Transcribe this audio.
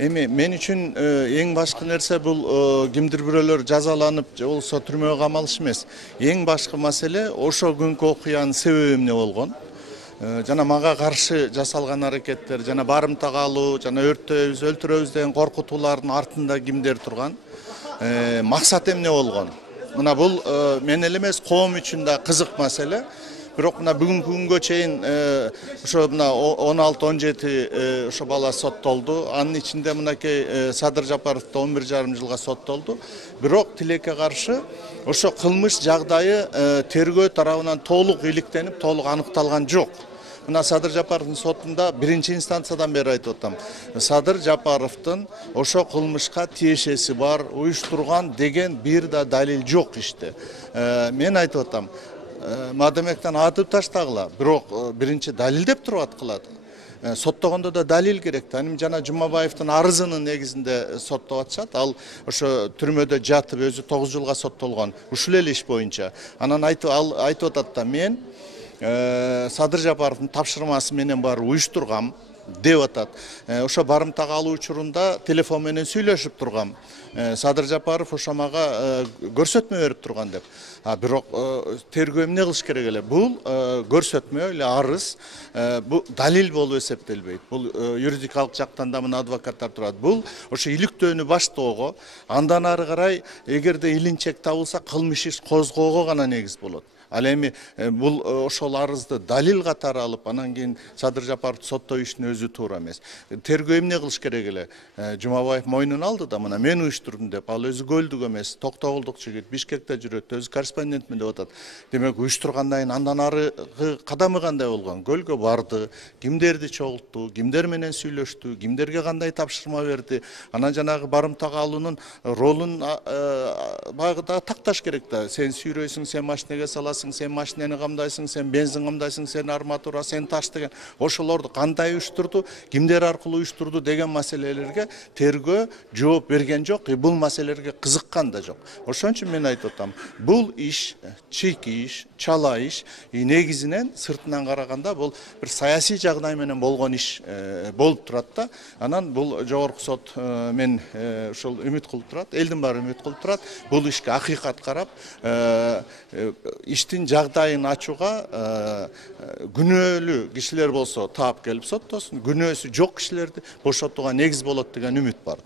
Эми мен үчүн эң башкы нерсе бул кимдир бирөөлөр жазаланып же болбосо түрмөгө камалыш эмес. Эң башкы маселе ошо күнкү окуянын себеби эмне болгон? Жана мага каршы жасалган аракеттер, жана барымтага алуу, жана өрттөйбүз, өлтүрөбүз деген коркутуулардын артында кимдер турган? Максат эмне болгон? Мына бул мен эле эмес, коом үчүн да кызык маселе. Бирок мына бүгүнкү күнгө чейин ошо мына 16-17 ошо бала соттолду. Анын ичинде мынакей Садыр Жапаров да 11,5 жылга соттолду. Бирок тилекке каршы ошо кылмыш жагдайы тергөө тарабынан толук иликтенип, толук аныкталган жок. Мына Садыр Жапаровдун сотунда биринчи инстанциядан бери айтып атам. Садыр Жапаровдун ошо кылмышка тиешеси бар, уюштурган деген бир да далил жок иште. Мен айтып атам, Мадамектен атып таштагыла, бирок биринчи далилдеп туруп аткылады. Соттогондо да далил керек. Аним жана Жумабаевдин арызынын негизинде соттоп атышат. Ал ошо түрмөдө жатып өзү 9 жылга соттолгон. Ушул эле иш боюнча. Анан айтып атат да мен Садыр Жапаровдун тапшырмасы менен барып уюштургам деп атат. Ошо барымтага алуу учурунда телефон менен сүйлөшүп тургам. Садыр Жапаров ошо мага көрсөтмө берип турган деп. Бирок тергөө эмне кылыш керек эле? Бул көрсөтмө эле арыз, бул далил болуп эсептелбейт. Бул юридикалык жактан да мына адвокаттар турат. Бул ошо иликтөөнү баштоого, андан ары карай эгерде илинчек табылса кылмыш иш козгоого гана негиз болот. Ал эми бул ошол арызды далил катары алып, анан кийин Садыр Жапаровду соттоо ишин өзү туура эмес. Тергөө эмне кылыш керек эле? Жумабаев мойнуна алды да, мына мен уюштурдум деп, ал өзү көлдүк эмес, Токтогулдук жигит, Бишкекте жүрөт, өзү корреспондентмин деп атат. Демек уюштургандан кийин андан арыгы кадамы кандай болгон? Көлгө барды, кимдерди чогултту, кимдер менен сүйлөштү, кимдерге кандай тапшырма берди, анан жанагы барымтага алуунун ролун баягы да такташ керек да. Сен сүйрөйсүң, сен машинеге саласың, сен машинени камдайсың, сен бензин камдайсың, сен арматура, сен таш деген ошолорду кандай уюштурду, кимдер аркылуу уюштурду деген маселелерге тергөө жооп берген жок, бул маселелерге кызыккан да жок. Ошон үчүн мен айтып атам, бул иш чийки иш, чала иш, негизинен сыртынан караганда бул бир саясий жагдай менен болгон иш болуп турат да. Анан бул жогорку сот мен ушул үмүт кылып турат, элдин баары үмүт кылып турат. Бул ишке акыйкат карап, иштин жагдайын ачууга күнөөлүү кишилер болсо таап келип соттосун, күнөөсү жок кишилерди бошотууга негиз болот деген үмүт бар.